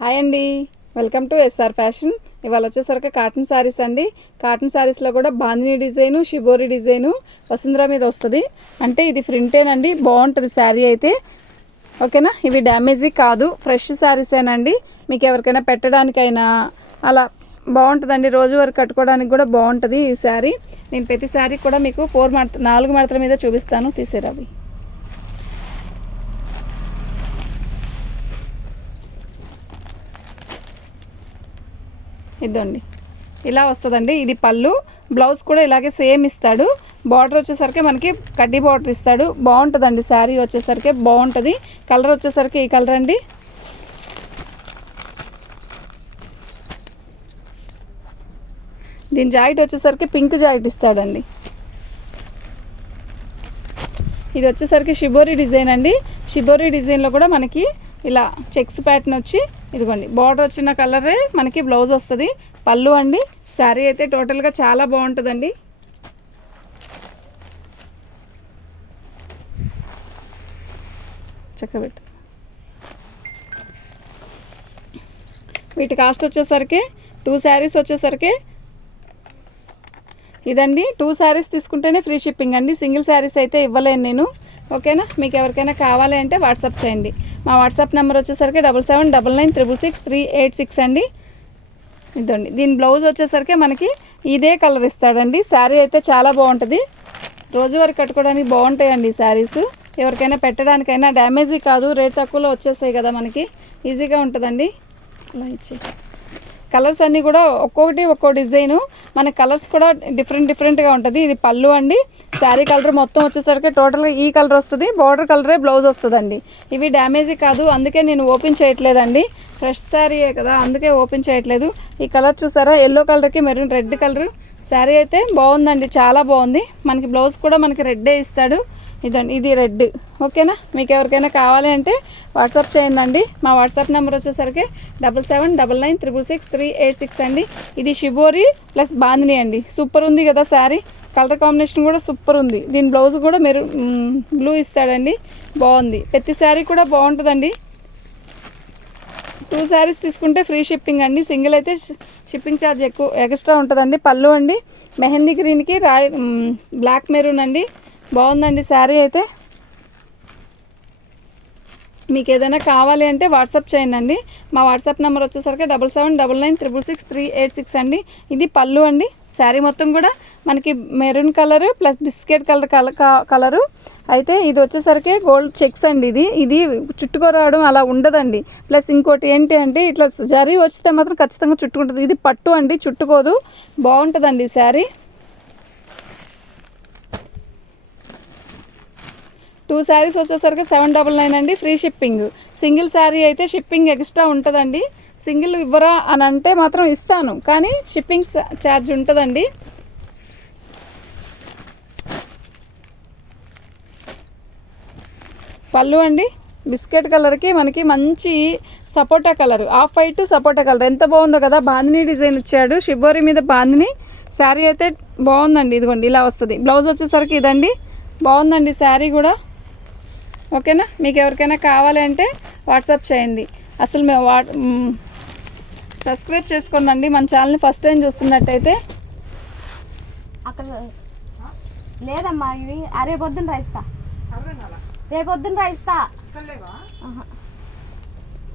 Hi అండి, welcome to SR fashion. ఇవాళ వచ్చేసరికి కాటన్ శారీస్ అండి. కాటన్ శారీస్లో కూడా bandhani design, shibori design Vasundhara మీద వస్తుంది. అంటే ఇది ప్రింటేనండి, బాగుంటుంది శారీ అయితే. ఓకేనా, ఇవి డ్యామేజీ కాదు, ఫ్రెష్ శారీసేనండి. మీకు ఎవరికైనా పెట్టడానికైనా అలా బాగుంటుందండి, రోజువారీ కట్టుకోవడానికి కూడా బాగుంటుంది ఈ శారీ. నేను ప్రతి శారీ కూడా మీకు 4 మడతల మీద చూపిస్తాను. తీసేరావి. ఇదండి, ఇలా వస్తుందండి. ఇది పళ్ళు, బ్లౌజ్ కూడా ఇలాగే సేమ్ ఇస్తాడు. బార్డర్ వచ్చేసరికి మనకి కడ్డీ బార్డర్ ఇస్తాడు. బాగుంటుందండి శారీ వచ్చేసరికి, బాగుంటుంది. కలర్ వచ్చేసరికి ఈ కలర్ అండి. దీని జాకెట్ వచ్చేసరికి పింక్ జాకెట్ ఇస్తాడండి. ఇది వచ్చేసరికి షిబోరి డిజైన్ అండి. షిబోరి డిజైన్లో కూడా మనకి ఇలా చెక్స్ ప్యాటర్న్ వచ్చి, ఇదిగోండి బార్డర్ వచ్చిన కలరే మనకి బ్లౌజ్ వస్తుంది. పళ్ళు అండి. శారీ అయితే టోటల్గా చాలా బాగుంటుందండి. చక్కబెట్టు. వీటి కాస్ట్ వచ్చేసరికి 2 శారీస్ వచ్చేసరికి ఇదండి. 2 శారీస్ తీసుకుంటేనే ఫ్రీ షిప్పింగ్ అండి. సింగిల్ శారీస్ అయితే ఇవ్వలేను నేను. ఓకేనా, మీకు ఎవరికైనా కావాలి అంటే వాట్సాప్ చేయండి. మా వాట్సాప్ నెంబర్ వచ్చేసరికి 7799963886 అండి. ఇదండి. దీని బ్లౌజ్ వచ్చేసరికి మనకి ఇదే కలర్ ఇస్తాడండి. శారీ అయితే చాలా బాగుంటుంది, రోజువారీ కట్టుకోవడానికి బాగుంటాయండి శారీస్. ఎవరికైనా పెట్టడానికైనా డ్యామేజీ కాదు, రేట్ తక్కువలో వచ్చేస్తాయి కదా, మనకి ఈజీగా ఉంటుందండి. అలా ఇచ్చే కలర్స్ అన్నీ కూడా ఒక్కొక్కటి ఒక్కో డిజైను, మన కలర్స్ కూడా డిఫరెంట్గా ఉంటుంది. ఇది పళ్ళు అండి. శారీ కలర్ మొత్తం వచ్చేసరికి టోటల్గా ఈ కలర్ వస్తుంది. బార్డర్ కలరే బ్లౌజ్ వస్తుందండి. ఇవి డ్యామేజీ కాదు, అందుకే నేను ఓపెన్ చేయట్లేదండి. ఫ్రెష్ శారీయే కదా, అందుకే ఓపెన్ చేయట్లేదు. ఈ కలర్ చూసారా, ఎల్లో కలర్కి మెరూన్ రెడ్ కలర్. శారీ అయితే బాగుందండి, చాలా బాగుంది. మనకి బ్లౌజ్ కూడా మనకి రెడ్డే ఇస్తాడు. ఇదండి, ఇది రెడ్. ఓకేనా, మీకు ఎవరికైనా కావాలి అంటే వాట్సాప్ చేయండి. మా వాట్సాప్ నెంబర్ వచ్చేసరికి 7799966386 అండి. ఇది షిబోరి ప్లస్ బాందిని అండి. సూపర్ ఉంది కదా శారీ, కలర్ కాంబినేషన్ కూడా సూపర్ ఉంది. దీని బ్లౌజ్ కూడా బ్లూ ఇస్తాడండి, బాగుంది. ప్రతి శారీ కూడా బాగుంటుందండి. 2 శారీస్ తీసుకుంటే ఫ్రీ షిప్పింగ్ అండి. సింగిల్ అయితే షిప్పింగ్ ఛార్జ్ ఎక్స్ట్రా ఉంటుందండి. పళ్ళు అండి, మెహందీ గ్రీన్కి బ్లాక్ మెరూన్ అండి. బాగుందండి శారీ అయితే. మీకు ఏదైనా కావాలి అంటే వాట్సాప్ చేయండి. మా వాట్సాప్ నెంబర్ వచ్చేసరికి 7799966386 అండి. ఇది పళ్ళు అండి. శారీ మొత్తం కూడా మనకి maroon colour plus biscuit colour అయితే. ఇది వచ్చేసరికి గోల్డ్ చెక్స్ అండి. ఇది చుట్టుకోరావడం అలా ఉండదండి. ప్లస్ ఇంకోటి ఏంటి అంటే, ఇట్లా జరీ వచ్చితే మాత్రం ఖచ్చితంగా చుట్టుకుంటుంది. ఇది పట్టు అండి, చుట్టుకోదు. బాగుంటుందండి శారీ. 2 శారీస్ వచ్చేసరికి 799 అండి, ఫ్రీ షిప్పింగ్. సింగిల్ శారీ అయితే షిప్పింగ్ ఎక్స్ట్రా ఉంటుందండి. సింగిల్ ఇవ్వరా అని అంటే మాత్రం ఇస్తాను, కానీ షిప్పింగ్ ఛార్జ్ ఉంటుందండి. పళ్ళు అండి, బిస్కెట్ కలర్కి మనకి మంచి సపోటా కలర్, ఆఫ్ వైట్ సపోటా కలర్. ఎంత బాగుందో కదా, బాందిని డిజైన్ ఇచ్చాడు. షిబోరి మీద బాందిని. శారీ అయితే బాగుందండి. ఇదిగోండి ఇలా వస్తుంది. బ్లౌజ్ వచ్చేసరికి ఇదండి, బాగుందండి శారీ కూడా. ఓకేనా, మీకు ఎవరికైనా కావాలి అంటే వాట్సాప్ చేయండి. అసలు మేము సబ్స్క్రైబ్ చేసుకోండి మన ఛానల్ని ఫస్ట్ టైం చూస్తున్నట్టయితే. అక్కడ లేదమ్మా, ఇవి రేపొద్దున రాయిస్తా, రేపొద్దున రాయిస్తా.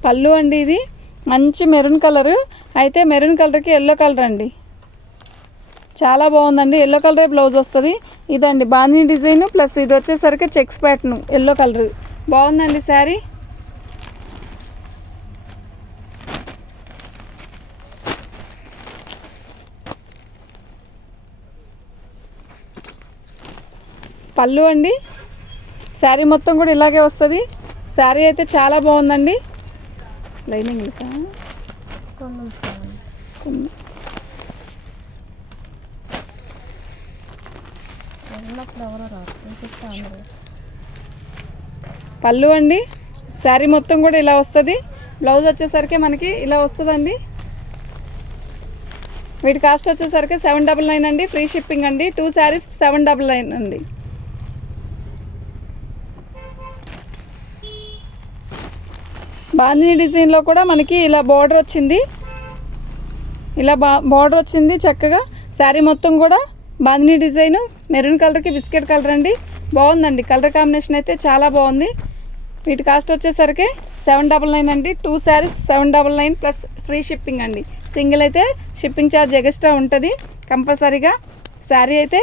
పళ్ళు అండి, ఇది మంచి మెరూన్ కలరు. అయితే మెరూన్ కలర్కి ఎల్లో కలర్ అండి, చాలా బాగుందండి. ఎల్లో కలరే బ్లౌజ్ వస్తుంది. ఇదండి బాందిని డిజైన్ ప్లస్ ఇది వచ్చేసరికి చెక్స్ ప్యాటర్న్ ఎల్లో కలర్. బాగుందండి శారీ. పళ్ళు అండి. శారీ మొత్తం కూడా ఇలాగే వస్తుంది. శారీ అయితే చాలా బాగుందండి. లైనింగ్ పళ్ళు అండి. శారీ మొత్తం కూడా ఇలా వస్తుంది. బ్లౌజ్ వచ్చేసరికి మనకి ఇలా వస్తుందండి. వీటి కాస్ట్ వచ్చేసరికి 799 అండి, ఫ్రీ షిప్పింగ్ అండి. 2 శారీస్ 799 అండి. బాందిని డిజైన్లో కూడా మనకి ఇలా బార్డర్ వచ్చింది, ఇలా బార్డర్ వచ్చింది చక్కగా. శారీ మొత్తం కూడా బాందిని డిజైన్, మెరూన్ కలర్కి బిస్కెట్ కలర్ అండి. బాగుందండి, కలర్ కాంబినేషన్ అయితే చాలా బాగుంది. వీటి కాస్ట్ వచ్చేసరికి 799 అండి. 2 శారీస్ 799 ప్లస్ ఫ్రీ షిప్పింగ్ అండి. సింగిల్ అయితే షిప్పింగ్ ఛార్జ్ ఎక్స్ట్రా ఉంటుంది కంపల్సరీగా. శారీ అయితే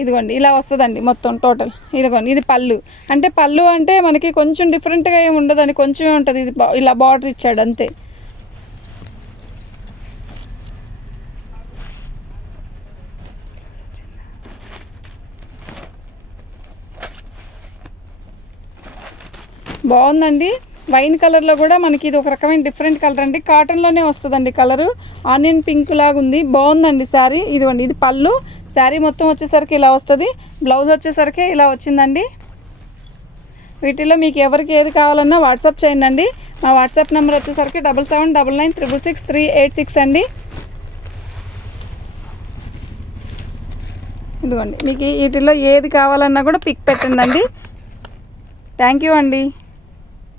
ఇదిగోండి ఇలా వస్తుందండి మొత్తం టోటల్. ఇదిగోండి ఇది పళ్ళు. అంటే పళ్ళు అంటే మనకి కొంచెం డిఫరెంట్గా ఏమి ఉండదండి, కొంచెమే ఉంటుంది. ఇది ఇలా బార్డర్ ఇచ్చాడు అంతే. బాగుందండి. వైన్ కలర్లో కూడా మనకి ఇది ఒక రకమైన డిఫరెంట్ కలర్ అండి. కాటన్లోనే వస్తుందండి కలరు. ఆనియన్ పింక్ లాగా ఉంది, బాగుందండి శారీ. ఇదిగోండి ఇది పళ్ళు. శారీ మొత్తం వచ్చేసరికి ఇలా వస్తుంది. బ్లౌజ్ వచ్చేసరికి ఇలా వచ్చిందండి. వీటిలో మీకు ఎవరికి ఏది కావాలన్నా వాట్సాప్ చేయండి. మా వాట్సాప్ నెంబర్ వచ్చేసరికి 7799966386 అండి. ఇదిగోండి మీకు వీటిలో ఏది కావాలన్నా కూడా పిక్ పెట్టండి. థ్యాంక్ యూ అండి.